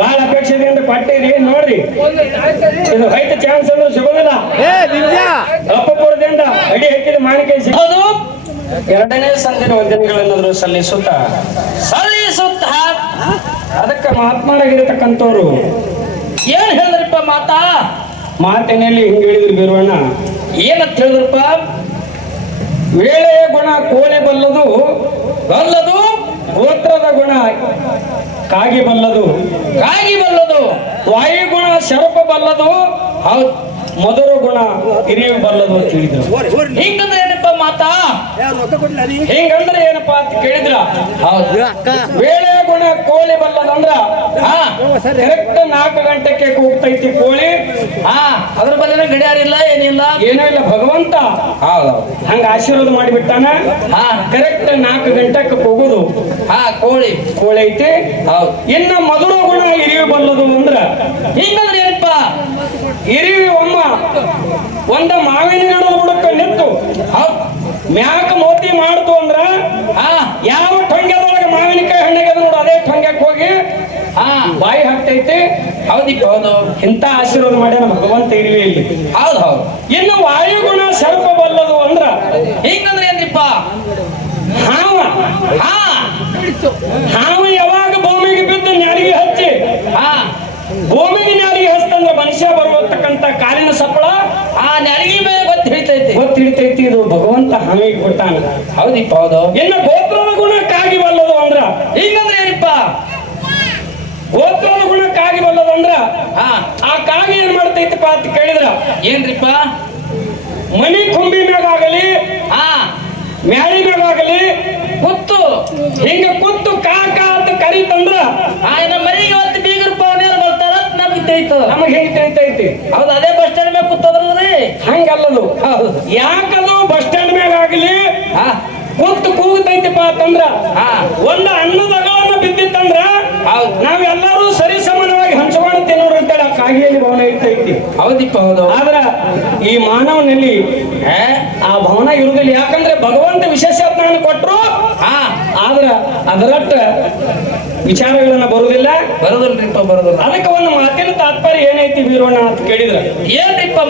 ಬಹಳ ಅಪೇಕ್ಷೆಯಿಂದ ಕೊಟ್ಟಿರಿ ನೋಡ್ರಿ. ಇದು ಹೈಟ್ ಚಾನ್ಸ್ ಅಂದ್ರೆ ಸಿಗೋದಿಲ್ಲ. ಅಪ್ಪಪುರದಿಂದ ಅಡಿ ಹಾಕಿದ ಮಾಣಿಕೆ ಸಿಗೋದು. ಎರಡನೇ ಸಂದಿನ ವಂದನೆಗಳನ್ನಾದ್ರೂ ಸಲ್ಲಿಸುತ್ತ ಅದಕ್ಕೆ ಮಹಾತ್ಮರಾಗಿರತಕ್ಕಂಥವ್ರು ಏನ್ ಹೇಳಿದ್ರಪ್ಪ ಮಾತಿನಲ್ಲಿ ಹಿಂಗೆ ಹೇಳಿದ್ರು ಬೀರಣ್ಣ. ಏನಂತ ಹೇಳಿದ್ರಪ್ಪ? ವೇಳೆಯ ಗುಣ ಕೋಳಿ ಬಲ್ಲದು ಗೋತ್ರದ ಗುಣ ಕಾಗಿ ಬಲ್ಲದು ವಾಯುಗುಣ ಶರಪ ಬಲ್ಲದು ಮಧುರ ಗುಣ ಹಿರಿಯ ಬಲ್ಲದು ಅಂತ ಹೇಳಿದ್ರು. ಹಿಂಗಂದ್ರೆ ಏನಪ್ಪ ಹಿಂಗಂದ್ರೆ ಏನಪ್ಪ ಅಂತ ಕೇಳಿದ್ರ, ವೇಳೆಯ ಗುಣ ಕೋಳಿ ಬಲ್ಲದಂದ್ರ ಕರೆಕ್ಟ್ 4 ಗಂಟೆಗೆ ಕೂಗ್ತೈತಿ ಕೋಳಿ. ಅದ್ರ ಬಲ್ಲ ಗಡಿಯಾರಿಲ್ಲ ಏನಿಲ್ಲ ಏನೂ ಇಲ್ಲ. ಭಗವಂತ ಹಂಗ ಆಶೀರ್ವಾದ ಮಾಡಿಬಿಟ್ಟಾನ. ಕರೆಕ್ಟ್ 4 ಗಂಟೆಗೆ ಕೂಗುದು ಕೋಳಿ ಐತಿ. ಇನ್ನ ಮಧುರ ಗುಣ ಹಿರಿಯ ಬಲ್ಲದು ಅಂದ್ರ ಹಿಂಗಂದ್ರೆ ಏನಪ್ಪ? ಹಿರಿಯ ಒಮ್ಮ ಒಂದ ಮಾವಿನ ಗಿಡದ ಬುಡಕ್ಕ ನಿಂತು ಮ್ಯಾಕ ಮೋತಿ ಮಾಡ್ತು ಅಂದ್ರ ಯಾವ ಟೊಂಗ್ಯದೊಳಗೆ ಮಾವಿನಕಾಯಿ ಹಣ್ಣಿಗೆ ನೋಡು ಅದೇ ಟೊಂಗ್ಯಕ್ಕೆ ಹೋಗಿ ಬಾಯಿ ಹಾಕ್ತೈತಿ. ಹೌದು. ಇಂಥ ಆಶೀರ್ವಾದ ಮಾಡ್ಯಾನ ಭಗವಂತ ಹಿರಿಯಲ್ಲಿ. ಹೌದು. ಇನ್ನು ವಾಯುಗುಣ ಸ್ವಲ್ಪ ಬಲ್ಲದು ಅಂದ್ರ ಹಿಂಗಂದ್ರೆ ಏನ್ರಿಪ್ಪ? ಹಾವ ಯಾವಾಗ ಭೂಮಿಗೆ ಬಿದ್ದು ನ್ಯಾರಿಗೆ ಹಚ್ಚಿ ಭೂಮಿಗೆ ನ್ಯಾರಿಗೆ ಹಚ್ಚಂದ್ರ ಮನುಷ್ಯ ಬರುವತಕ್ಕಂತ ಕಾಲಿನ ಸಪ್ಪಳ ನ್ಯಾರಿಗೆ ಮೇಲೆ ಗೊತ್ತು ಹಿಡಿತೈತಿ. ಇದು ಭಗವಂತ ಹಾವಿಗೆ ಕೊಟ್ಟಾನ. ಹೌದು. ಇನ್ನು ಗೋತ್ರದ ಗುಣ ಕಾಗಿ ಬಲ್ಲದು ಅಂದ್ರ ಹಿಂಗಂದ್ರೆ ಏನಪ್ಪ? ಗೋತ್ರದ ಗುಣ ಕಾಗಿ ಬಲ್ಲದು ಅಂದ್ರ ಆ ಕಾಗಿ ಏನ್ ಮಾಡ್ತೈತಪ್ಪ ಅಂತ ಕೇಳಿದ್ರ ಏನ್ರಿಪ್ಪ? ಮನಿ ಕುಂಬಿ ಮ್ಯಾಗಾಗಲಿ ಮ್ಯಾಳಿ ಮ್ಯಾಗಾಗಲಿ ಕೂತು ಹಿಂಗ ಕೂತು ಕಾಕ ಅಂತ ಕರೀತಂದ್ರ ಮನೆಗೆ ಹೊತ್ತು ಬೀಗರು ಪವನೇರು ಬರ್ತಾರ ನಮಗೆ ತಿಳಿತು. ನಮಗೆ ಹೆಂಗ್ ತಿಳಿತೈತಿ? ಹೌದು. ಅದೇ ಬಸ್ ಸ್ಟ್ಯಾಂಡ್ ಮ್ಯಾಗ ಕೂತದ್ರಲ್ರಿ ಹಂಗಲ್ಲದು. ಯಾಕದು ಬಸ್ ಸ್ಟ್ಯಾಂಡ್ ಮ್ಯಾಗ ಆಗಲಿ ಕೂತು ಕೂಗುತ್ತೈತಿಪ್ಪ ಅಂತಂದ್ರ ಒಂದು ಅನ್ನದ ಅಗಲನ್ನ ಬಿದ್ದಿತ್ತಂದ್ರ ನಾವೆಲ್ಲರೂ ಸರಿ ಸಮಾನವಾಗಿ ಹಂಚ್ಕೊಂಡು ತಿನ್ನೋರು ಅಂತೇಳಿ ಆ ಕಾಗಿಯಲ್ಲಿ ಭವನ ಇರ್ತೈತಿ. ಹೌದು. ಆದ್ರ ಈ ಮಾನವನಲ್ಲಿ ಆ ಭವನ ಇರುವುದಿಲ್ಲ. ಯಾಕಂದ್ರೆ ಭಗವಂತ ವಿಶೇಷ ಜ್ಞಾನ ಕೊಟ್ರು ಆದ್ರ ಅದರಟ್ಟ ವಿಚಾರಗಳನ್ನ ಬರುವುದಿಲ್ಲ. ಅದಕ್ಕೆ ಒಂದು ಮಾತಿನ ತಾತ್ಪರ್ಯ ಏನೈತಿ ಬೀರೋಣ ಅಂತ ಕೇಳಿದ್ರ ಏನ್ರಿಪ್ಪ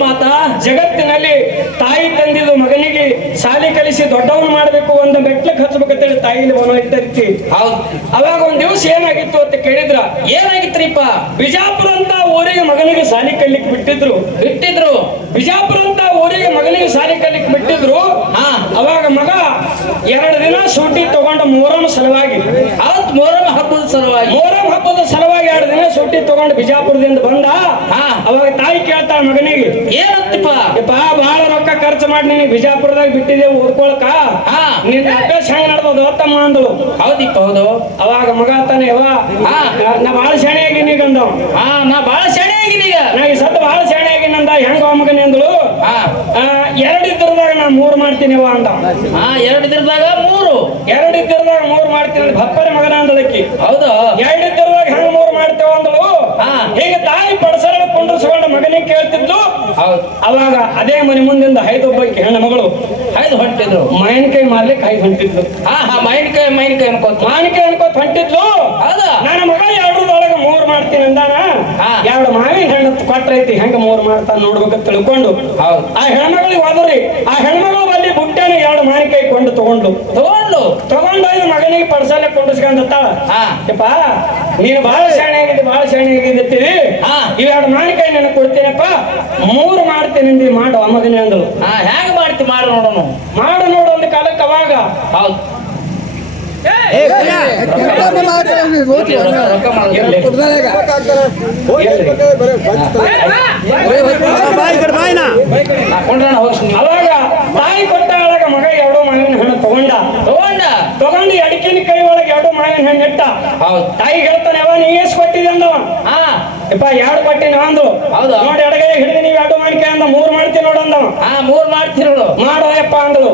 ಜಗತ್ತಿನಲ್ಲಿ ತಾಯಿ ತಂದಿದ್ದು ಮಗನಿಗೆ ಶಾಲೆ ಕಲಿಸಿ ದೊಡ್ಡವನು ಮಾಡ್ಬೇಕು, ಒಂದು ಮೆಟ್ಲಕ್ಕೆ ಹಚ್ಬೇಕಂತೇಳಿ ತಾಯಿಲಿ ಭವನ ಇರ್ತೈತಿ. ಅವಾಗ ಒಂದ್ ದಿವಸ ಏನಾಗಿತ್ತು ಅಂತ ಕೇಳಿದ್ರ ಏನಾಗಿತ್ರಿಪ್ಪ? ಬಿಜಾಪುರ ಅಂತ ಊರಿಗೆ ಮಗನಿಗೆ ಶಾಲೆ ಕಲಿಕ್ ಬಿಟ್ಟಿದ್ರು. ಬಿಜಾಪುರ ಅಂತ ಊರಿಗೆ ಮಗನಿಗೆ ಶಾಲೆ ಕಲಿಕ್ ಬಿಟ್ಟಿದ್ರು. ಅವಾಗ ಮಗ 2 ದಿನ ಸೂಟಿ ತಗೊಂಡ ಮೊಹರಂ ಸಲುವಾಗಿ ಮೊಹರಂ ಹಬ್ಬದ ಸಲುವಾಗಿ 2 ದಿನ ಸೂಟಿ ತಗೊಂಡು ಬಿಜಾಪುರದಿಂದ ಬಂದ. ಅವಾಗ ತಾಯಿ ಕೇಳ್ತಾಳ ಮಗನಿಗೆ, ಏನಂತಪ್ಪ? ಬಹಳ ರೊಕ್ಕ ಖರ್ಚು ಮಾಡಿ ನೀನು ಬಿಜಾಪುರದಾಗ ಬಿಟ್ಟಿದ್ದೇವೆ ಓದ್ಕೊಳಕ, ನಿನ್ನ ಅಭ್ಯಾಸ ಹೆಂಗ್ ನಡೆದೋದು ಓದ್ತಮ್ಮ ಅಂದಳು. ಹೌದು. ಅವಾಗ ಮಗ ತಾನೆ ನಾ ಬಾಳ ಶಾಣೆ ಆಗಿನಿ ಅಂದವ. ನಾ ಬಾಳ ಶಾಣೆ ಆಗಿನೀಗ, ನಾ ಈ ಸತ್ತು ಬಾಳ ಶಾಣೆ ಆಗಿನಂದ. ಹೆಂಗ ಮಗನಿ ಅಂದಳು. 2 ಇದ್ರದಾಗ ನಾ 3 ಮಾಡ್ತೀನಿ ಅಂದ. 2 ಇದ್ರದಾಗ 3 ಮಾಡ್ತೀನಿ ಭಪ್ಪರೆ ಮಗನ ಅಂದದಕ್ಕಿ. ಹೌದು. 2 ಇದ್ರದಾಗ ಹೆಂಗ್ 3 ಮಾಡ್ತೇವ ಅಂದಳು. ಹೀಗೆ ತಾಯಿ ಪಡಸರ ಕುಂಡ್ರಿಸ್ಕೊಂಡು ಮಗನಿಗೆ ಕೇಳ್ತಿದ್ಲು. ಅವಾಗ ಅದೇ ಮನೆ ಮುಂದಿಂದ 5 ಒಬ್ಬಕ್ಕೆ ಹೆಣ್ಣು ಮಗಳು 5 ಹೊಂಟಿದ್ರು. ಮಾವಿನಕಾಯಿ ಮಾರ್ಲಿಕ್ಕೆ 5 ಹೊಂಟಿದ್ಲು. ಮಾವಿನಕಾಯಿ ಅನ್ಕೋತ ಹೊಂಟಿದ್ಲು. ನನ್ನ ಮಗ 2 3 ಮಾಡ್ತೀನಿ ಅಂದಾನ. 2 ಮಾವಿನ ಹಣ್ಣು ಕೊಟ್ರೈತಿ, ಹೆಂಗ 3 ಮಾಡ್ತಾನ ನೋಡ್ಬೇಕಂತ ತಿಳ್ಕೊಂಡು ಆ ಹೆಣ್ಮಗಳಿಗೆ ಹೋದ್ರಿ. ಆ ಹೆಣ್ಮಗಳು ಅಲ್ಲಿ ಬುಟ್ಟೆನ 2 ಮಾವಿನಕಾಯಿ ತಗೊಂಡು ಇದು ಮಗನಿಗೆ ಪಡಸಲೆ ಕೊಂಡಿಸ್ಕೊಂಡತ್ತಾಳ. ನೀನು ಬಹಳ ಶಾಣೆ ಆಗಿದ್ದೀವಿ, ಇವ್ 2 ಮಾವಿನಕಾಯಿ ನನಗೆ ಕೊಡ್ತೀನಪ್ಪ, 3 ಮಾಡ್ತೀನಿ ಅಂದಿ ಮಾಡು ಮಗನೇ ಅಂದಳು. ಹೆಂಗ ಮಾಡ್ತಿ ಮಾಡು ನೋಡು ಒಂದು ಕಾಲಕ್ಕೆ. ಅವಾಗ ತಾಯಿ ಕೊಟ್ಟಾಗ ಮಗ 2 ಮಾವಿನ ಹಣ್ಣು ತಗೊಂಡು ಅಡಿಕೆನ ಕೈ ಒಳಗೆ 2 ಮಾವಿನ ಹಣ್ಣು ಇಟ್ಟ. ತಾಯಿ ಹೇಳ್ತಾನೆ, ನೀ ಎಷ್ಟು ಕೊಟ್ಟಿದೆ ಅಂದವ. 2 ಕೊಟ್ಟಿನ ಅಂದು. ನೋಡಿ ಎಡಗೈ ಹಿಡಿದು ನೀವು 2 ಮಾವಿನಕಾಯಿ ಅಂದ. 3 ಮಾಡ್ತೀನಿ ನೋಡು ಅಂದವ. 3 ಮಾಡ್ತೀನಿ ನೋಡು ಮಾಡೋಯಪ್ಪ ಅಂದಳು.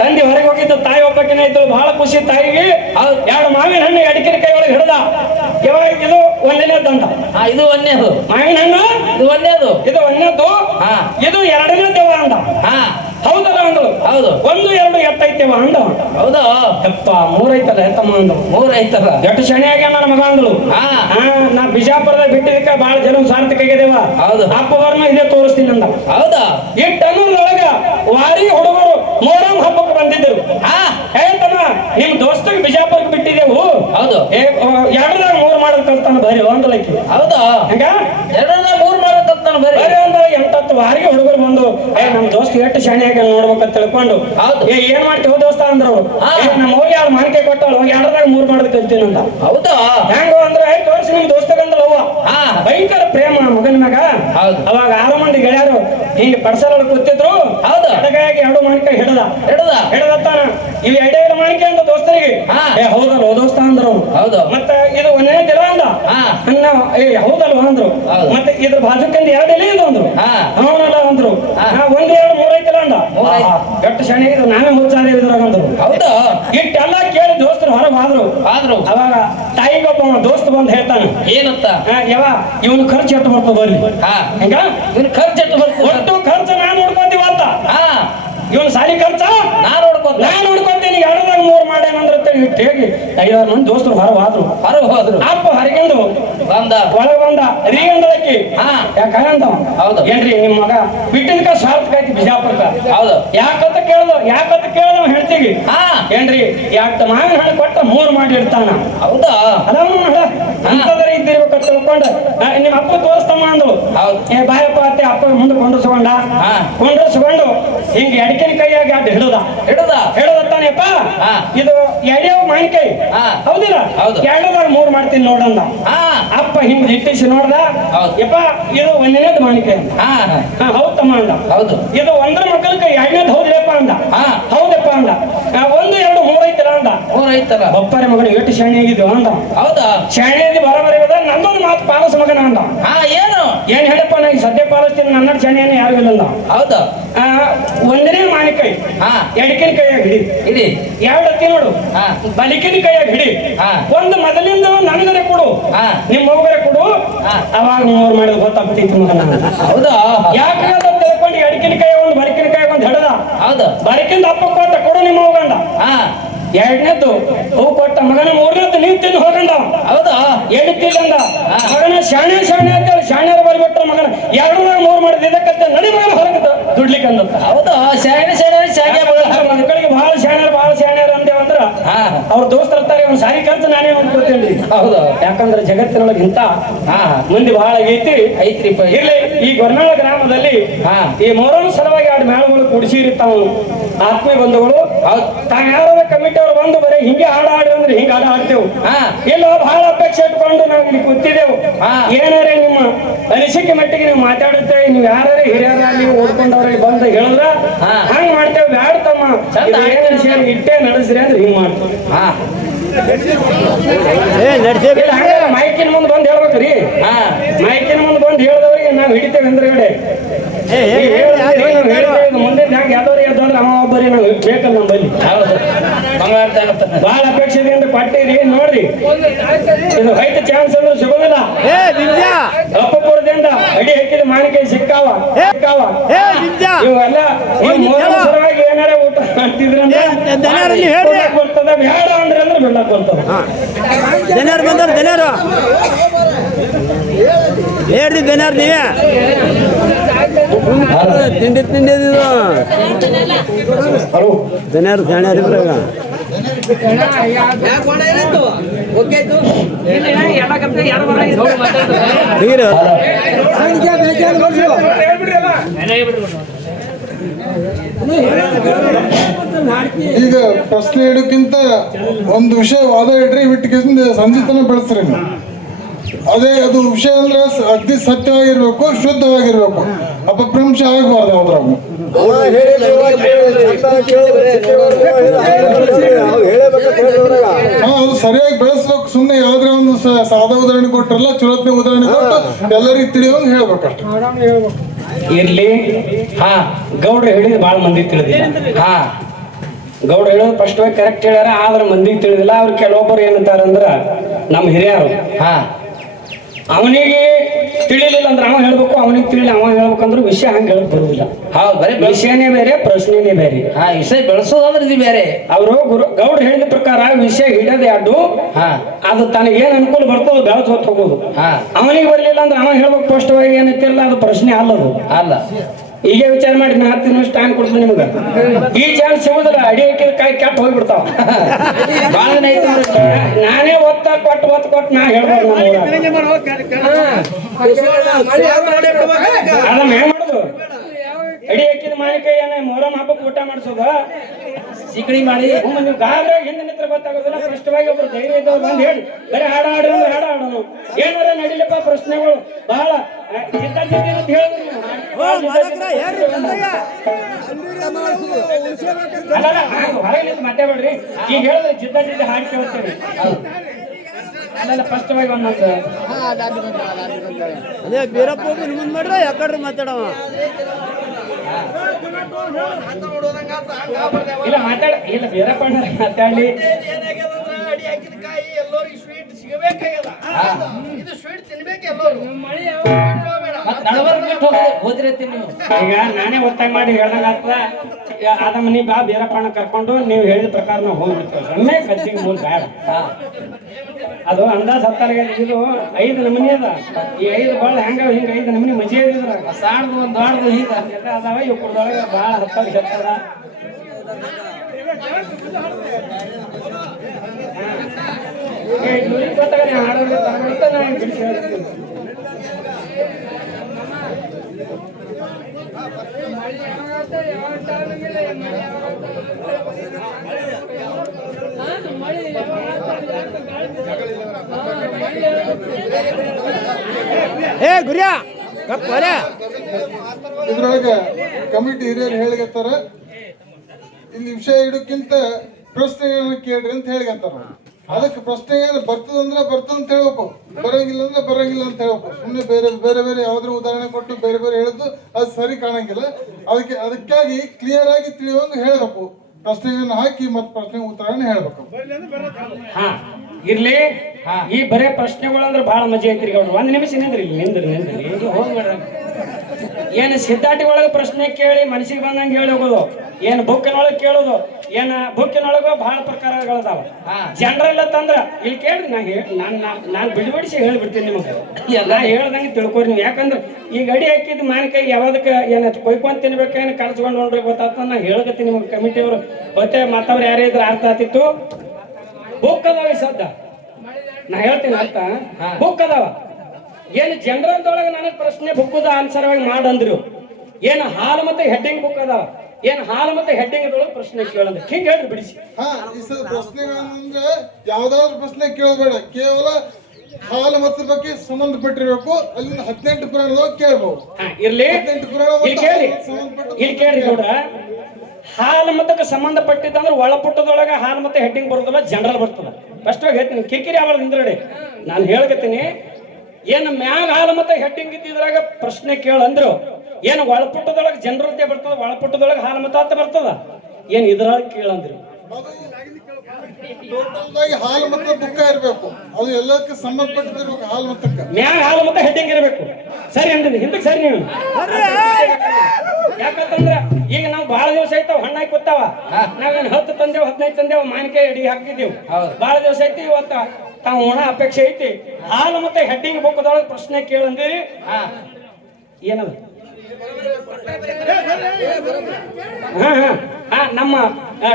ತಂದೆ ಹೊರಗೆ ಹೋಗಿದ್ದು ತಾಯಿ ಒಬ್ಬಕಿನ ಇದ್ದಳು. ಬಹಳ ಖುಷಿ ತಾಯಿಗೆ. 2 ಮಾವಿನ ಹಣ್ಣು ಅಡಿಕೆನ ಕೈ ಒಳಗೆ ಹಿಡ್ದ. ಯಾವಾಗ ಇದು 1ನೇದ್ದು ಅಂತ. ಇದು 1ನೇದು ಮಾವಿನ ಹಣ್ಣು, ಇದು 1ನೇದು, ಇದು 2ನೇದ್ದು ಅಂದ. ಹೌದಲ್ಲ ಅಂದಳು. ಹೌದು 1 2 ಎತ್ತೈತೆವ ಅಂದ. ಹೌದಾ ಯಪ್ಪ 3 ಐತಲ್ಲ ಎತ್ತಮ್ಮ ಅಂದ. 3 ಐತಲ್ಲ ಎಷ್ಟು ಶನಿ ಆಗ್ಯಾನ ನನ್ನ ಮಗ ಅಂದಳು. ನಾ ಬಿಜಾಪುರದಾಗ ಬಿಟ್ಟಿದ್ದಕ್ಕ ಬಾಳ ಜನ ಸಾರ್ಥಕ ಆಗಿದೇವ. ಹೌದು ಅಪ್ಪವರ್ನ ಇದೇ ತೋರಿಸ್ತೀನಿ ಅಂದ. ಹೌದಾ ಇಟ್ಟು ಅನ್ನೋದ್ರೊಳಗ ವಾರಿ ಹುಡುಗರು ಮೊಹರಂ ಹಬ್ಬಕ್ಕೆ ಬಂದಿದ್ದರು. ಹೇಳ್ತಮ್ಮ ನಿಮ್ ದೋಸ್ತಗೆ ಬಿಜಾಪುರಕ್ಕೆ ಬಿಟ್ಟಿದ್ದೆವು. ಹೌದು 2ದಾಗ 3 ಮಾಡೋದ್ ಕಲ್ತಾನ ಬರೀ ಒಂದಲೈತಿ. ಹೌದಾ ಹಂಗ 2ದಾಗ 3 ಮಾಡೋದ್ ಕಲ್ತಾನ ಬರೀ ಒಂದ 8 ವಾರಿಗೆ ಹುಡುಗರು ಬಂದು ನಮ್ ದೋಸ್ತ ಎಷ್ಟು ಶಾಣೆ ಆಗಿ ನೋಡ್ಬೇಕಂತ ತಿಳ್ಕೊಂಡು ಏನ್ ಮಾಡ್ತೀವಿ ದೋಸ್ತ ಅಂದ್ರು. ನಮ್ಮ ಹೋಗಿ ಅವ್ರ ಮಾನಿಕೆ ಕೊಟ್ಟಳು 2ದಾಗ 3 ಮಾಡೋದ್ ಕಲ್ತೀನಿ ಅಂತ. ಹೌದಾ ಹೆಂಗೋ ಅಂದ್ರೆ ತೋರಿಸಿ ನಿಮ್ ದೋಸ್ತಗಂದಲ್ಲ ಅವ್ವ ಭಯಂಕರ ಪ್ರೇಮ ಮಗನ ಮಗ. ಅವಾಗ 6 ಮಂದಿ ಗೆಳೆಯರು ಹಿಂಗೆ ಪಡ್ಸಲ ಕೂತಿದ್ರು. ಹೌದಾ ಎಡಗಾಯಾಗಿ 2 ಮಾನಿಕೆ ಹಿಡದತ್ತಾನ. ಇವು 2 ಮಾನಿಕೆ ಅಂತ ದೋಸ್ತರಿಗೆ ಹೌದಲ್ವ ದೋಸ್ತ ಅಂದ್ರು. ಹೌದು ಮತ್ತ ಇದು 1ನೇ ದಿನ ಅಂದ. ಹೌದಲ್ವ ಅಂದ್ರು. ಮತ್ತೆ ಇದ್ರ ಬಾಜುಕಂದು 2 ಎಲೆ ಇದು ಅಂದ್ರು. ಅವನಲ್ಲ ಅಂದ್ರು. 1 2 3 ಐತಲ್ಲ ಅಂದ. ಎಷ್ಟು ಶನಿ ಇದು ನಾವೇ ಮುಚ್ಚಾದೆ ಇದ್ರಾಗ ಅಂದ್ರು. ಹೌದಾ ಇಟ್ಟೆಲ್ಲ ಕೇಳಿ ದೋಸ್ತರು ಹೊರಗೆ ಆದ್ರು. ಅವಾಗ ತಾಯಿಗೊಬ್ಬ ದೋಸ್ತ ಬಂದು ಹೇಳ್ತಾನ ಏನಂತ ಯಾವ ಇವನು ಖರ್ಚು ಎಷ್ಟು ಬರ್ತದ ಬರ್ಲಿ. ಹೆಂಗ ಇವನ್ ಖರ್ಚು ಎಷ್ಟು ಬರ್ತದೆ ಒಟ್ಟು ಖರ್ಚು ನಾನ್ ನೋಡ್ಕೊಂತೀವ ಅಂತ. ಇವನ್ ಸಾಲಿ ಖರ್ಚ ನಾನ್ ನೋಡ್ಕೊಂತೀನಿ. 2ದಾಗ 3 ಮಾಡೇನಂದ್ರೆ ಹೇಗೆ 5 6 ಮಂದಿ ದೋಸ್ತರು ಹೊರಗೆ ಹೋದ್ರು. ಅಪ್ಪ ಹೊರಗೆಂದು ಒಳಗೆ ಬಂದ ರೀ ಅಂದಳಕ್ಕಿ. ಯಾಕಂತ ಏನ್ರಿ ನಿಮ್ ಮಗ ಬಿಟ್ಟಿದ್ಕ ಸಾರ್ಥಕೈತಿ ಬಿಜಾಪುರಕ್ಕ. ಹೌದು ಯಾಕಂತ ಕೇಳ್ದ ಹೇಳ್ತೀವಿ. ಏನ್ರಿ ಯಾಕ ಮಾವಿನ ಹಣ್ಣು ಕೊಟ್ಟ 3 ಮಾಡಿ ಇಡ್ತಾನ. ಹೌದಾ ಅಂತಂದ್ರೆ ಇದ್ದಿರ್ಬೇಕಂತ ತಿಳ್ಕೊಂಡು ನಿಮ್ ಅಪ್ಪ ತೋರಿಸ್ತಮ್ಮ ಅಂದ್ರು. ಬಾಯಪ್ಪ ಅತ್ತೆ ಅಪ್ಪ ಮುಂದೆ ಕೊಂಡ್ರಿಸ್ಕೊಂಡ. ಹಿಂಗೆ ಎಡಕಿನ ಕೈಯಾಗಿ ಅಡ್ಡ ಹಿಡದತ್ತಾನೆಪ್ಪ. ಇದು ಎಡೆಯವ್ ಮಾವಿನಕಾಯಿ ಹೌದಿಲ್ಲ. 2ದಾಗ 3 ಮಾಡ್ತೀನಿ ನೋಡಂದ. ಅಪ್ಪ ಹಿಂಗ್ ಇಟ್ಟಿಸಿ ನೋಡ್ದ. ಯಪ್ಪ ಇದು 1ನೇದು ಮಾವಿನಕಾಯಿ. ಹೌದಮ್ಮ ಅಂದ. ಹೌದು ಇದು 1ರ ಮಕ್ಕಳಿಗೆ 2ನೇದು ಹೌದ್ರಪ್ಪ ಅಂದ. ಹೌದಪ್ಪ ಅಂದ. 1 2 3 ಐತಲ್ಲ ಅಂದ. 3 ಐತಲ್ಲ ಬಪ್ಪರೆ ಮಗನ ಎಷ್ಟು ಶಾಣೆ ಆಗಿದ್ದು ಅಂದ. ಹೌದಾ ಶಾಣೆಯಲ್ಲಿ ಬರಬರಿ ನಂದೊಂದು ಮಾತು ಪಾಲಸ ಮಗನ ಅಂದ. ಏನ್ ಹೇಳಪ್ಪ ನಾ ಈ ಸದ್ಯ ಪಾಲಿಸ್ತೀನಿ ನನ್ನ ಶಾಣೆಯನ್ನು ಯಾರು ಇಲ್ಲ. ಹೌದಾ 1ನೇ ಮಾವಿನಕಾಯಿ ಎಡಕಿನ ಕೈಯಾಗ ಹಿಡಿ 2 ಅತ್ತಿ ನೋಡು ಬಲಿಕಿನ ಕೈಯಾಗ ಹಿಡಿ. 1 ಮೊದಲಿಂದ ನನಗರೆ ಕೊಡು ನಿಮ್ ಮಗರೆ ಕೊಡು. ಅವಾಗ 3 ಮಾಡಿದ್ ಗೊತ್ತಾಗ್ಬಿಟ್ಟಿತ್ತು ಮಗನ. ಹೌದಾ ಯಾಕೆ ತಿಳ್ಕೊಂಡು ಎಡಕಿನ ಕೈ 1 ಬಲಿಕಿನ ಕೈ 1 ಹಿಡದ. ಹೌದಾ ಬಲಿಕಿಂದ ಅಪ್ಪ ಕೊಟ್ಟ ಕೊಡು ನಿಮ್ಮ ಮಗಂದ. 2ನೇದ್ದು ಹೂ ಕೊಟ್ಟ ಮಗನ. 3ನೇದ್ದು ನೀವ್ ತಿಂದು ಹೋಗಂದ. ಹೌದಾ ಎಡಿತಿಲ್ಲಂದ ಮಗನ ಶಾಣೆ ಅಂತ ಶಾಣ್ಯರು ಬರ್ಬಿಟ್ರ ಮಗನ. 2ದಾಗ 3 ಮಾಡಿದ ಇದಕ್ಕಂತ ನಡಿ ಮಗನ ಹೊರಗೆ ದುಡ್ಲಿಕ್ಕೆ ಅಂದ. ಹೌದಾ ಮಕ್ಕಳಿಗೆ ಬಹಳ ಶಾಣ್ಯರು ಅಂತೇವಂದ್ರ ಅವ್ರ ದೋಸ್ತರು ಇರ್ತಾರೆ. ಅವ್ನ ಸಾರಿ ಖರ್ಚು ನಾನೇ ನೋಡ್ಕೊತೇನ್ರಿ. ಹೌದು ಯಾಕಂದ್ರೆ ಜಗತ್ತಿನೊಳಗೆ ಇಂತ ಮಂದಿ ಬಹಳ ಐತ್ರಿ. ಇರ್ಲಿ ಈ ಗೊರ್ನಾಳ ಗ್ರಾಮದಲ್ಲಿ ಈ ಮೊಹರಂ ಸಲುವಾಗಿ 2 ಮೇಳಗಳು ಕುಡಿಸಿರಿ ತಾವು ಆತ್ಮೀಯ ಬಂಧುಗಳು. ತಾವು ಯಾರಾದ ಕಮಿಟಿ ಅವ್ರು ಬಂದು ಬರೀ ಹಿಂಗೆ ಹಾಡು ಅಂದ್ರೆ ಹಿಂಗೆ ಹಾಡು ಹಾಡ್ತೇವು. ಇಲ್ಲ ಬಹಳ ಅಪೇಕ್ಷೆ ಇಟ್ಕೊಂಡು ನಾವು ಇಲ್ಲಿ ಕೂತಿದ್ದೆವು. ಏನಾರೇ ನಿಮ್ಮ ಅನಿಸಿಕೆ ಮಟ್ಟಿಗೆ ನೀವು ಮಾತಾಡುತ್ತೆ. ನೀವು ಯಾರೇ ಹಿರಿಯರಲ್ಲಿ ಓದ್ಕೊಂಡವ್ರಿಗೆ ಬಂದು ಹೇಳಿದ್ರ ಹಂಗ್ ಮಾಡ್ತೇವೆ. ಬ್ಯಾಡ ತಮ್ಮ ಇಟ್ಟೆ ನಡೆಸ್ರಿ ಅಂದ್ರೆ ಹಿಂಗ್ ಮಾಡ್ತೇವೆ. ಮೈಕಿನ ಮುಂದೆ ಬಂದು ಹೇಳ್ಬೇಕ್ರಿ. ಮೈಕಿನ ಮುಂದೆ ಬಂದು ಹೇಳಿದವ್ರಿಗೆ ನಾವು ಹಿಡಿತೇವೆ ಹಿಂದ್ರಗಡೆ. ಮುಂದೆ ಹ್ಯಾಂಗ ಯಾವ್ದವ್ರಿ ಅಂದ್ರೆ ಅವ ಒಬ್ಬರಿ ನಾವು ಬೇಕಲ್ಲ ನಮ್ಮಲ್ಲಿ. ಬಹಳ ಅಪೇಕ್ಷೆದಿಂದ ಕೊಟ್ಟಿರಿ ನೋಡ್ರಿ. ಇದು ಹೈಟ್ ಚಾನ್ಸ್ ಅಂದ್ರೆ ಸಿಗೋದಿಲ್ಲ. ಅಪ್ಪಪುರದಿಂದ ಅಡಿ ಹಾಕಿದ ಮಾವಿನಕಾಯಿ ಸಿಕ್ಕಾವ. ಇವೆಲ್ಲ ಸಲುವಾಗಿ ಏನಾರ ಊಟ ಮಾಡ್ತಿದ್ರಂದ್ರೆ ಬರ್ತದ. ಬೇಡ ಅಂದ್ರೆ ಬಿಡ್ಲಕ್ ಬರ್ತದ. ಜನರು ಬಂದರು ಜನರು ಹೇಳ್ರಿ ಜನರು ನೀವೇ ತಿಂಡಿ ಜನರು ಶಾಣ್ಯರು ಇಬ್ರಾಗ ಈಗ ಪ್ರಶ್ನೆ ಇಡೋಕ್ಕಿಂತ ಒಂದು ವಿಷಯ ವಾದ ಇಡ್ರಿ ಬಿಟ್ಟಿಗೆ ಸಂಜಿತನ ಬೆಳೆಸ್ರಿ. ಅದೇ ಅದು ವಿಷಯ ಅಂದ್ರೆ ಅತಿ ಸತ್ಯವಾಗಿರ್ಬೇಕು, ಶುದ್ಧವಾಗಿರ್ಬೇಕು, ಅಪಭ್ರಂಶ ಆಗಬಾರ್ದು ಯಾವ್ದ್ರಾಗ. ಅದು ಸರಿಯಾಗಿ ಬೆಳೆಸ್ಬೇಕು. ಸುಮ್ಮನೆ ಯಾವ್ದ್ರ ಒಂದು ಸಾದ ಉದಾಹರಣೆ ಕೊಟ್ರಲ್ಲ ಚಲೋತ್ನೆ ಉದಾಹರಣೆ ಕೊಟ್ಟು ಎಲ್ಲರಿಗೂ ತಿಳಿಯೋಂಗ್ ಹೇಳ್ಬೇಕಷ್ಟ. ಇರ್ಲಿ ಗೌಡ್ರು ಹೇಳಿದ್ ಬಾಳ ಮಂದಿ ತಿಳಿದಿಲ್ಲ. ಗೌಡ್ರು ಹೇಳೋದು ಸ್ಪಷ್ಟವಾಗಿ ಕರೆಕ್ಟ್ ಹೇಳ್ಯಾರ. ಆದ್ರೆ ಮಂದಿಗೆ ತಿಳಿದಿಲ್ಲ. ಅವ್ರು ಕೆಲವೊಬ್ಬರು ಏನಂತಾರಂದ್ರ ನಮ್ಮ ಹಿರಿಯರು ಅವನಿಗೆ ತಿಳಿಲಿಲ್ಲ ಅಂದ್ರೆ ಅವ ಹೇಳ್ಬೇಕು, ಅವನಿಗೆ ತಿಳಿಲಿ ಅವ ಹೇಳ್ಬೇಕಂದ್ರೆ ವಿಷಯ ಹಂಗೆ ಹೇಳಕ್ ಬರುದಿಲ್ಲ. ಹೌದು, ಬರೀ ವಿಷಯನೇ ಬೇರೆ, ಪ್ರಶ್ನೆನೇ ಬೇರೆ. ವಿಷಯ ಬೆಳೆಸೋದಂದ್ರೆ ಇದು ಬೇರೆ. ಅವರು ಗೌಡ್ರು ಹೇಳಿದ ಪ್ರಕಾರ ವಿಷಯ ಹಿಡಿಯೋದೇ ಅಡ್ಡು, ಅದು ತನಗೆ ಏನ್ ಅನುಕೂಲ ಬರ್ತದೋ ಬೆಳೆದು ಹೊತ್ತು ಹೋಗೋದು. ಅವನಿಗೆ ಬರ್ಲಿಲ್ಲ ಅಂದ್ರೆ ಅವ ಹೇಳ್ಬೇಕು ಸ್ಪಷ್ಟವಾಗಿ ಏನೈತಿರಲ್ಲ, ಅದು ಪ್ರಶ್ನೆ ಅಲ್ಲದು ಅಲ್ಲ. ಈಗ ವಿಚಾರ ಮಾಡಿ ನಾ 10 ನಿಮಿಷ ಟೈಮ್ ಕೊಡ್ತೀನಿ ನಿಮ್ಗೆ. ಈ ಚಾನ್ಸ್ ಸಿಗುದಿಲ್ಲ, ಅಡಿ ಹಾಕಿದ ಕಾಯಿ ಕೆಟ್ಟ ಹೋಗ್ಬಿಡ್ತಾವ. ನಾನೇ ಒತ್ತ ಕೊಟ್ಟು ನಾ ಹೇಳ್ಬೋದು. ಅದನ್ನ ಹೆಂಗ್ ಮಾಡುದು? ಅಡಿ ಹಾಕಿದ ಮಾವಿನಕಾಯಿ ಏನ ಮೊಹರಂ ಹಬ್ಬಕ್ಕೆ ಊಟ ಮಾಡಿಸೋದ, ಸಿಗಡಿ ಮಾಡಿ ನೀವು ಗಾಬ್ರಾಗ ಹಿಂದೆ ನಿತ್ರ ಗೊತ್ತಾಗೋದಿಲ್ಲ. ಸ್ಪಷ್ಟವಾಗಿ ಒಬ್ರು ಧೈರ್ಯ ಇದ್ದವ್ರು ಬಂದು ಹೇಳಿ, ಬರೀ ಹಾಡ ಹಾಡೋನು ಏನಾರ ನಡಿಲಪ್ಪ ಪ್ರಶ್ನೆಗಳು ಬಹಳ ಜಿದ್ದ ಜಿದ್ದಿ ಅಂತ ಹೇಳಿದ್ರು. ಹೊರಗೆ ನಿಂತು ಮಾತಾಡ್ಬೇಡ್ರಿ, ಈಗ ಹೇಳಿದ್ರೆ ಜಿದ್ದ ಜಿದ್ದಿ ಹಾಡಿ ಕೇಳ್ತೇವೆ. ಅಲ್ಲೆಲ್ಲ ಸ್ಪಷ್ಟವಾಗಿ ಒಂದೊಂದು ಅದೇ ಬೀರಪ್ಪ ಮುಂದ್ ಮಾಡ್ರೆ ಯಾಕಡ್ರಿ ಮಾತಾಡವ ಇಲ್ಲ ಇಲ್ಲ ಬೀರಪ್ಪ ಮಾತಾಡ್ಲಿ. ಈಗ ನಾನೇ ಒತ್ತಾಯ ಮಾಡಿ ಹೇಳ್ದಂಗ ಆಗ್ತದ. ಅದಮ್ಮ ನೀ ಬಾ ಬೀರಪ್ಪಣ್ಣ ಕರ್ಕೊಂಡು ನೀವು ಹೇಳಿದ ಪ್ರಕಾರ ನಾವು ಹೋಗ್ಬಿಡ್ತೇವೆ. ಸೊನ್ನೆ ಕತ್ತಿಗೆ ಮೂಲ ಬೇಡ. ಅದು ಅಂದಾಜ್ ಹತ್ತಾರಿಗೆ ಇದು 5 ನಮೂನಿ ಅದ. ಈ 5 ಬಾಳ ಹೆಂಗ ಹಿಂಗ 5 ನಮೂನಿ ಮಜೆ ಇದ್ರ ಸಾಣದು ಒಂದು ದೊಡ್ಡದು ಹಿಂಗ ಅದಾವ. ಇವ್ ಕುಡ್ದೊಳಗೆ ಬಾಳ ಹತ್ತಾಗ ಹತ್ತದ. ಗೊತ್ತಾಗ ಹಾಡೋದು ತಗೊಂಡ ನಾನು ಬಿಡಿಸಿ ಹೇಳ್ತೀನಿ. ಏ ಗುರಿಯಾ ಇದ್ರೊಳಗ ಕಮಿಟಿ ಹಿರಿಯರು ಹೇಳಿಗತ್ತಾರ, ಇಲ್ಲಿ ವಿಷಯ ಇಡೋಕ್ಕಿಂತ ಪ್ರಶ್ನೆಗಳನ್ನ ಕೇಳ್ರಿ ಅಂತ ಹೇಳಿಗತ್ತಾರ. ಅದಕ್ಕೆ ಪ್ರಶ್ನೆ ಏನು ಬರ್ತದಂದ್ರೆ ಬರ್ತದಂತ ಹೇಳ್ಬೇಕು, ಬರಂಗಿಲ್ಲ ಅಂದ್ರೆ ಬರಂಗಿಲ್ಲ ಅಂತ ಹೇಳ್ಬೇಕು. ಸುಮ್ಮನೆ ಬೇರೆ ಬೇರೆ ಯಾವ್ದಾರು ಉದಾಹರಣೆ ಕೊಟ್ಟು ಬೇರೆ ಬೇರೆ ಹೇಳಿದ್ದು ಅದು ಸರಿ ಕಾಣಂಗಿಲ್ಲ. ಅದಕ್ಕಾಗಿ ಕ್ಲಿಯರ್ ಆಗಿ ತಿಳಿಯುವಂಗೆ ಹೇಳ್ಬೇಕು. ಪ್ರಶ್ನೆಗಳನ್ನ ಹಾಕಿ ಮತ್ತೆ ಪ್ರಶ್ನೆ ಉತ್ತರನ ಹೇಳ್ಬೇಕು. ಇರ್ಲಿ, ಈ ಬರೇ ಪ್ರಶ್ನೆಗಳು ಅಂದ್ರೆ ಬಹಳ ಮಜಾ ಐತ್ರಿ. ಗೌಡ್ರು 1 ನಿಮಿಷ ನಿಂದ್ರಿ ಹೋಗ್ಬೇಡ್ರಿ. ಏನು ಸಿದ್ಧಾಟಿ ಒಳಗೆ ಪ್ರಶ್ನೆ ಕೇಳಿ ಮನಸ್ಸಿಗೆ ಬಂದಂಗೆ ಹೇಳಿ ಹೋಗೋದು, ಏನು ಬುಕ್ಕಿನೊಳಗೆ ಕೇಳೋದು, ಏನ ಬುಕ್ಕಿನೊಳಗ ಬಹಳ ಪ್ರಕಾರಗಳದಾವ. ಜನರಲ್ ಅಂತಂದ್ರ ಇಲ್ಲಿ ಕೇಳ್ರಿ, ನಾನು ಬಿಡಿಸಿ ಹೇಳ್ಬಿಡ್ತೀನಿ ನಿಮಗೆ. ಎಲ್ಲ ಹೇಳ್ದಂಗೆ ತಿಳ್ಕೊರಿ ನೀವು. ಯಾಕಂದ್ರೆ ಈಗ ಅಡಿ ಹಾಕಿದ್ ಮಾವಿನಕಾಯಿ ಯಾವ್ದಕ್ಕೆ ಏನ ಕೊಯ್ಕೊಂಡ್ ತಿನ್ಬೇಕೇನು ಕಳ್ಸ್ಕೊಂಡು ನೋಡ್ರಿ ಗೊತ್ತಾಗ್ತದ. ನಾ ಹೇಳ್ಕತ್ತೀನಿ ನಿಮ್ಗೆ ಕಮಿಟಿಯವರು ಮತ್ತೆ ಮತ್ತವ್ರು ಯಾರೇ ಇದ್ರೆ ಅರ್ಥ ಆತಿತ್ತು. ಬುಕ್ ಅದಾವ ಈ ಸದ್ದ ನಾ ಹೇಳ್ತೀನಿ ಅರ್ಥ. ಬುಕ್ ಅದಾವ. ಏನು ಜನರಲ್ದೊಳಗೆ ನನಗೆ ಪ್ರಶ್ನೆ ಬುಕ್ಕದ ಆನ್ಸರ್ ಆಗಿ ಮಾಡಂದ್ರು. ಏನು ಹಾಲು ಮತ್ತೆ ಹೆಡ್ಡಿಂಗ್ ಬುಕ್ ಅದಾವ. ಏನು ಹಾಲು ಮತ್ತೆ ಹೆಡ್ಡಿಂಗ್ ಅದೊಳಗೆ ಪ್ರಶ್ನೆ ಕೇಳಂದ್ರೆ ಹಿಂಗೆ ಹೇಳ್ರಿ ಬಿಡಿಸಿ. ಈ ಸಲ ಪ್ರಶ್ನೆಗಳಂದ್ರೆ ಯಾವ್ದಾದ್ರು ಪ್ರಶ್ನೆ ಕೇಳಬೇಡ, ಕೇವಲ ಹಾಲು ಮತ್ತೆ ಬಗ್ಗೆ ಸಂಬಂಧಪಟ್ಟಿರ್ಬೇಕು. ಅಲ್ಲಿಂದ 18 ಪುರಾಣದೊಳಗೆ ಕೇಳ್ಬಹುದು. ಇರ್ಲಿ, 18 ಪುರಾಣ ಇಲ್ಲಿ ಕೇಳ್ರಿ ನೋಡ್ರ. ಹಾಲು ಮತಕ್ಕೆ ಸಂಬಂಧಪಟ್ಟಿದ್ದಂದ್ರೆ ಒಳಪುಟ್ಟದೊಳಗ ಹಾಲು ಮತ್ತೆ ಹೆಡ್ಡಿಂಗ್ ಬರೋದಲ್ಲ, ಜನರಲ್ ಬರ್ತದ. ಸ್ಪಷ್ಟವಾಗಿ ಹೇಳ್ತೀನಿ, ಕಿರಿಕಿರಿ ಆಗೋದು ಹಿಂದ್ರಡೆ ನಾನು ಹೇಳ್ಕತ್ತೀನಿ. ಏನು ಮ್ಯಾಗ ಹಾಲು ಮತ್ತೆ ಹೆಡ್ಡಿಂಗ್ ಇದ್ದಿದ್ರಾಗ ಪ್ರಶ್ನೆ ಕೇಳಂದ್ರು. ಏನು ಒಳಪುಟ್ಟದೊಳಗೆ ಜನರಲ್ದೇ ಬರ್ತದ, ಒಳಪುಟ್ಟದೊಳಗೆ ಹಾಲು ಮತ ಅಂತ ಬರ್ತದ. ಏನು ಇದ್ರೊಳಗೆ ಕೇಳಂದ್ರಿ ಹಾಲು ಮತ್ತೆ ಬುಕ್ಕ ಇರ್ಬೇಕು. ಅದು ಎಲ್ಲದಕ್ಕೆ ಸಂಬಂಧಪಟ್ಟಿರ್ಬೇಕು. ಹಾಲು ಮತಕ್ಕೆ ಮ್ಯಾಗ ಹಾಲು ಮತ್ತೆ ಹೆಡ್ಡಿಂಗ್ ಇರಬೇಕು. ಸರಿ ಅಂದ್ರೆ ಹಿಂದಕ್ಕೆ ಸರಿ ನೀವು. ಯಾಕಂತಂದ್ರ ಈಗ ನಾವು ಬಹಳ ದಿವಸ ಆಯ್ತಾವ ಹಣ್ಣಾಗಿ ಕೂತಾವ. ನಾವೇನು 10 ತಂದೇವ್ 15 ತಂದೇವ್ ಮಾವಿನಕಾಯಿ ಅಡಿಗೆ ಹಾಕಿದ್ದೇವು. ಬಹಳ ದಿವಸ ಐತಿ. ಇವತ್ತ ತಾವು ಒಣ ಅಪೇಕ್ಷೆ ಐತಿ. ಹಾಲು ಮತ್ತೆ ಹೆಡ್ಡಿಂಗ್ ಬುಕ್ಕದೊಳಗೆ ಪ್ರಶ್ನೆ ಕೇಳಂದಿರಿ. ಏನದು? ನಮ್ಮ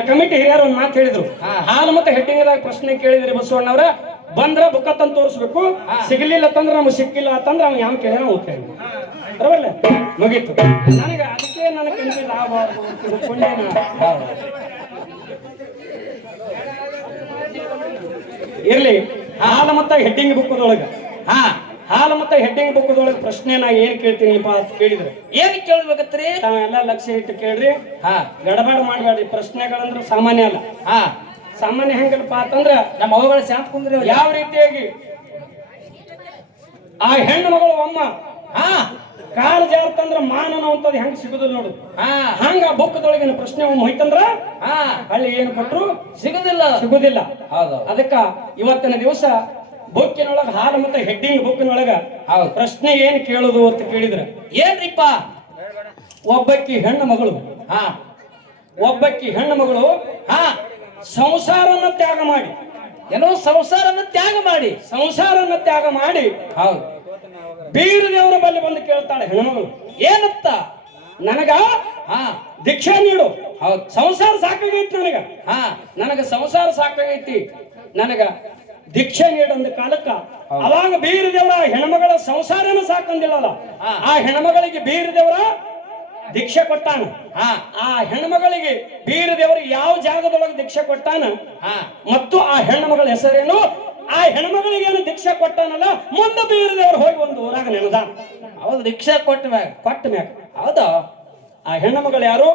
ಕಮಿಟಿ ಹಿರಿಯರು ಒಂದು ಮಾತು ಹೇಳಿದ್ರು. ಹಾಲು ಮತ್ತೆ ಹೆಡ್ಡಿಂಗ್ದಾಗ ಪ್ರಶ್ನೆ ಕೇಳಿದ್ರಿ ಬಸವಣ್ಣವ್ರ, ಬಂದ್ರ ಬುಕ್ಕ ತಂದು ತೋರಿಸ್ಬೇಕು. ಸಿಗಲಿಲ್ಲ ಅಂತಂದ್ರೆ ನಮ್ಗೆ ಸಿಕ್ಕಿಲ್ಲ ಅಂತಂದ್ರೆ ಅವ್ನು ಯಾವ ಕೇಳ ಬರಬಲ್ಲ ಮುಗೀತು. ನನಗೆ ಅದಕ್ಕೆ ನನಗೆ ಕನ್ಫ್ಯೂಸ್ ಆಗಬಾರ್ದು. ಇರ್ಲಿ, ಹಾಲು ಮತ್ತೆ ಹೆಡ್ಡಿಂಗ್ ಬುಕ್ಕದೊಳಗೆ ಹಾಲು ಮತ್ತೆ ಹೆಡ್ಡಿಂಗ್ ಬುಕ್ಕದೊಳಗೆ ಪ್ರಶ್ನೆ ನಾ ಏನ್ ಕೇಳ್ತೀನಿಪ್ಪ ಅಂತ ಕೇಳಿದ್ರೆ ಏನ್ ಕೇಳ್ಬೇಕತ್ರಿ? ತಾವೆಲ್ಲ ಲಕ್ಷ್ಯ ಇಟ್ಟು ಕೇಳ್ರಿ. ಗಡಬಡ ಮಾಡ್ಬೇಡ್ರಿ. ಪ್ರಶ್ನೆಗಳಂದ್ರೆ ಸಾಮಾನ್ಯ ಅಲ್ಲ. ಸಾಮಾನ್ಯ ಹೆಂಗಪ್ಪ ಅಂತಂದ್ರ ನಮ್ಮ ಅವುಗಳ ಶಾಂತ ಕುಂದ್ರಿ ಯಾವ ರೀತಿಯಾಗಿ ಆ ಹೆಣ್ಣು ಮಗಳು ಅಮ್ಮ ಕಾಲು ಜಾರತಂದ್ರ ಮಾನನ ಅಂತದ್ ಹೆಂಗ್ ಸಿಗುದಿಲ್ಲ ನೋಡು. ಹಂಗ ಬುಕ್ಕದೊಳಗಿನ ಪ್ರಶ್ನೆ ಒಮ್ಮೆ ಹೋಯ್ತಂದ್ರ ಅಲ್ಲಿ ಏನು ಕೊಟ್ರು ಸಿಗುದಿಲ್ಲ. ಅದಕ್ಕ ಇವತ್ತಿನ ದಿವಸ ಬುಕ್ಕಿನೊಳಗ ಹಾಲು ಮತ್ತೆ ಹೆಡ್ಡಿಂಗ್ ಬುಕ್ಕಿನೊಳಗ ಪ್ರಶ್ನೆ ಏನ್ ಕೇಳುದು ಅಂತ ಕೇಳಿದ್ರ ಏನ್ರಿಪ್ಪ? ಒಬ್ಬಕ್ಕಿ ಹೆಣ್ಣು ಮಗಳು ಹಾ ಒಬ್ಬಕ್ಕಿ ಹೆಣ್ಣು ಮಗಳು ಹಾ ಸಂಸಾರನ ತ್ಯಾಗ ಮಾಡಿ ಏನೋ ಸಂಸಾರನ ತ್ಯಾಗ ಮಾಡಿ ಸಂಸಾರನ ತ್ಯಾಗ ಮಾಡಿ ಹೌದು ಬೀರ ದೇವರ ಬಳಿ ಬಂದು ಕೇಳ್ತಾಳೆ ಹೆಣ್ಮಗಳು. ಏನತ್ತ? ನನಗ ಹಾ ದೀಕ್ಷಾ ನೀಡು. ಹೌದು ಸಂಸಾರ ಸಾಕಾಗೈತಿ ನನಗ ಸಂಸಾರ ಸಾಕಾಗೈತಿ, ನನಗ ದೀಕ್ಷೆ ನೀಡಂದ ಕಾಲಕ್ಕ ಅವಾಗ ಬೀರ ದೇವರ ಹೆಣ್ಮಗಳ ಸಂಸಾರನ ಸಾಕಂದಿಲ್ಲಲ್ಲ, ಆ ಹೆಣ್ಮಗಳಿಗೆ ಬೀರ ದೇವರ ದೀಕ್ಷೆ ಕೊಟ್ಟಾನ. ಆ ಹೆಣ್ಮಗಳಿಗೆ ಬೀರ ದೇವರು ಯಾವ ಜಾಗದೊಳಗೆ ದೀಕ್ಷೆ ಕೊಟ್ಟಾನ ಮತ್ತು ಆ ಹೆಣ್ಮಗಳ ಹೆಸರೇನು, ಆ ಹೆಣ್ಮಗಳಿಗೆ ಏನು ದೀಕ್ಷೆ ಕೊಟ್ಟಾನಲ್ಲ, ಮುಂದೆ ಬೀರ ದೇವರು ಹೋಗಿ ಒಂದು ಊರಾಗ ನೆನದ. ಹೌದು ದೀಕ್ಷೆ ಕೊಟ್ಟ ಮ್ಯಾಗ ಹೌದಾ? ಆ ಹೆಣ್ಣುಮಗಳು ಯಾರು,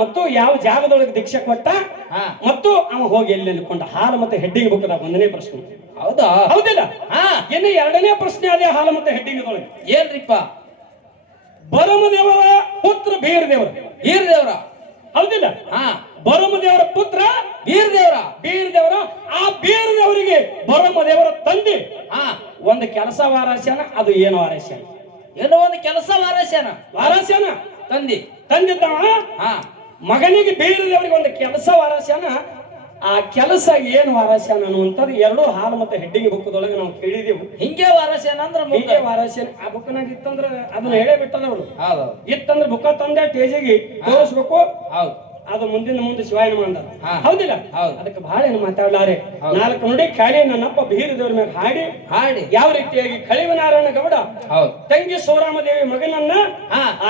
ಮತ್ತು ಯಾವ ಜಾಗದೊಳಗೆ ದೀಕ್ಷೆ ಕೊಟ್ಟ, ಮತ್ತು ಅವ ಹೋಗಿ ಎಲ್ಲಿ ಕೊಂಡ. ಹಾಲು ಮತ್ತೆ ಹೆಡ್ಡಿಂಗ್ ಬುಕ್ದಾಗ ಒಂದನೇ ಪ್ರಶ್ನೆ. ಹೌದಾ? ಹೌದಿಲ್ಲ? ಇನ್ನು ಎರಡನೇ ಪ್ರಶ್ನೆ ಅದೇ ಹಾಲು ಮತ್ತೆ ಹೆಡ್ಡಿಂಗ್ ದೊಳಗೆ. ಏನ್ರಿಪ್ಪ? ಬರಮದೇವರ ಪುತ್ರ ಬೀರ ದೇವರ. ಬೀರ ದೇವರ ಹೌದಿಲ್ಲ? ಬರಮದೇವರ ಪುತ್ರ ಬೀರ ದೇವರ. ಬೀರ ದೇವರ ಆ ಬೀರ ದೇವರಿಗೆ ಬರಮದೇವರ ತಂದೆ ಒಂದು ಕೆಲಸ ವಾರಸ್ಯಾನ. ಅದು ಏನು ವಾರಸ್ಯಾನ? ಏನೋ ಒಂದು ಕೆಲಸ ವಾರಸ್ಯಾನ ತಂದಿದ್ದವ ಮಗನಿಗೆ ಬೀರ ದೇವರಿಗೆ ಒಂದು ಕೆಲಸ ವಾರಸ್ಯಾನ. ಆ ಕೆಲಸ ಏನು ವಾರಸ್ಯಾನ ಅನ್ನುವಂಥದ್ದು ಎರಡು ಹಾಲು ಮತ್ತೆ ಹೆಡ್ಡಿಗೆ ಬುಕ್ಕದೊಳಗೆ ನಾವು ಕೇಳಿದೆವು. ಹಿಂಗೆ ವಾರಸ್ಯಾನ ಅಂದ್ರೆ ಹಿಂಗೆ ವಾರಸ್ಯಾನ. ಆ ಬುಕ್ನಾಗ ಇತ್ತಂದ್ರ ಅದನ್ನ ಹೇಳೇ ಬಿಟ್ಟದವಳು. ಇತ್ತಂದ್ರ ಬುಕ್ಕ ತಂದೆ ಟೇಜಿಗೆ ತೋರಿಸ್ಬೇಕು. ಅದು ಮುಂದೆ ಶಿವಾಯನ ಮಾಡ್ದ. ಹೌದಿಲ್ಲ? ಅದಕ್ಕೆ ಬಹಳ ಏನು ಮಾತಾಡ್ಲಾರೆ. 4 ನುಡಿ ಖಾಲಿ ನನ್ನಪ್ಪ ಬೀರ ದೇವ್ರ ಮೇಲೆ ಹಾಡಿ ಯಾವ ರೀತಿಯಾಗಿ ಕಳಿವನಾರಾಯಣ ಗೌಡ ತಂಗಿ ಸೋರಾಮದೇವಿ ಮಗನನ್ನ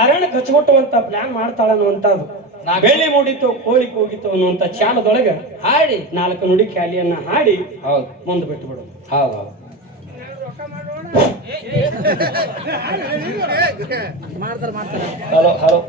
ಅರಣ್ಯಕ್ಕೆ ಹಚ್ಚಿಬಿಟ್ಟುವಂತ ಪ್ಲಾನ್ ಮಾಡ್ತಾಳ ಅನ್ನುವಂಥದ್ದು. ಬೆಳ್ಳಿ ಮೂಡಿತು ಕೋಳಿ ಕೂಗಿತು ಅನ್ನುವಂತ ಚಾಲದೊಳಗೆ ಹಾಡಿ 4 ನುಡಿ ಖ್ಯಾಲಿಯನ್ನ ಹಾಡಿ ಮುಂದೆ ಬಿಟ್ಟು ಬಿಡು. ಹಲೋ